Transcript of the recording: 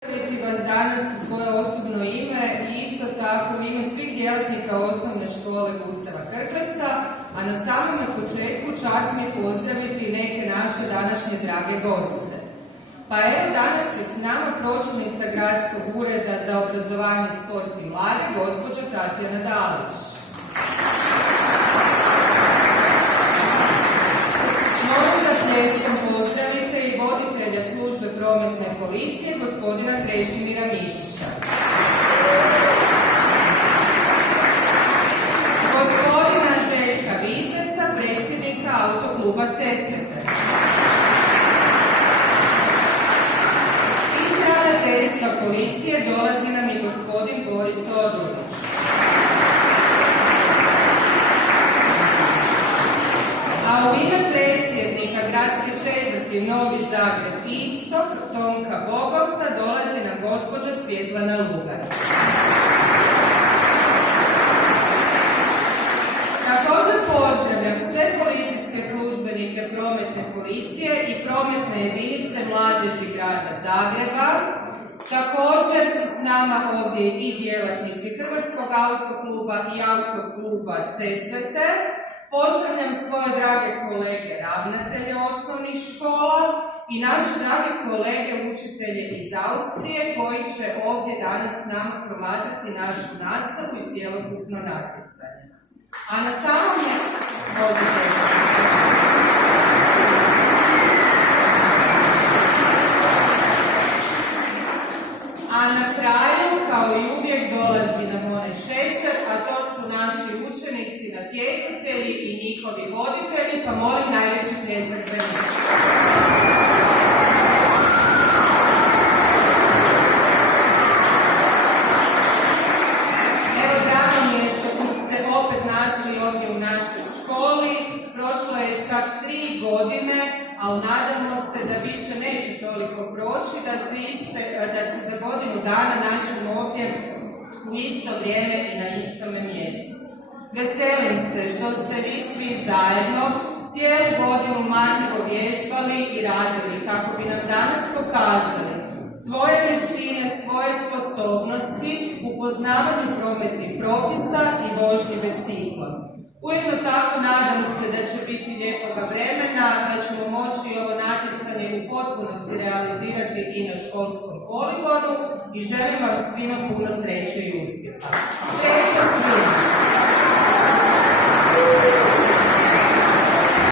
Pozdraviti vas danas u svoje osobno ime i isto tako u ime svih djelatnika osnovne škole Gustava Krkleca, a na samom početku čast mi je pozdraviti neke naše današnje drage goste. Pa evo danas je s nama pročelnica Gradskog ureda za obrazovanje, sport i mlade, gospođa Tatjana Dalić. Molim da pljeskom pozdravite i voditelja službe prometne policije, gospodina Krešimira Mišića. Gospodina Željka Vizeca, predsjednika Autokluba Sesvete. Iz ravnateljstva policije dolazi nam i gospodin Boris Orlović. A u ime predsjednika gradske četvrti Novi Zagreb Istok, Tonka Bogovca, dolazi nam gospođa Svjetlana Lugar. Također pozdravljam sve policijske službenike prometne policije i prometne jedinice mladeži grada Zagreba. Također su s nama ovdje i djelatnici Hrvatskog autokluba i Autokluba Sesvete. Pozdravljam svoje drage kolege ravnatelje osnovnih škola i naše drage kolege učitelje iz Austrije koji će ovdje danas s nama promatrati našu nastavu i cjelokupno natjecanje. A na samom kraju, kao i uvijek, dolazi nam onaj šećer, a to su naši učenici, natjecatelji i njihovi voditelji, pa molim najveći pljesak za njih. Evo, drago mi je što smo se opet našli ovdje u našoj školi. Prošlo je čak 3 godine, ali nadamo se da više neće toliko proći, da se za godinu dana nađemo ovdje u isto vrijeme i na istome mjestu. Veselim se što ste vi svi zajedno cijelu godinu marljivo vježbali i radili kako bi nam danas pokazali svoje vještine, svoje sposobnosti u poznavanju prometnih propisa i vožnji biciklom. Ujedno tako nadam se da će biti lijepoga vremena, da ćemo moći ovo natjecanje u potpunosti realizirati i na školskom poligonu i želim vam svima puno sreće i uspjeha. Sretno svima!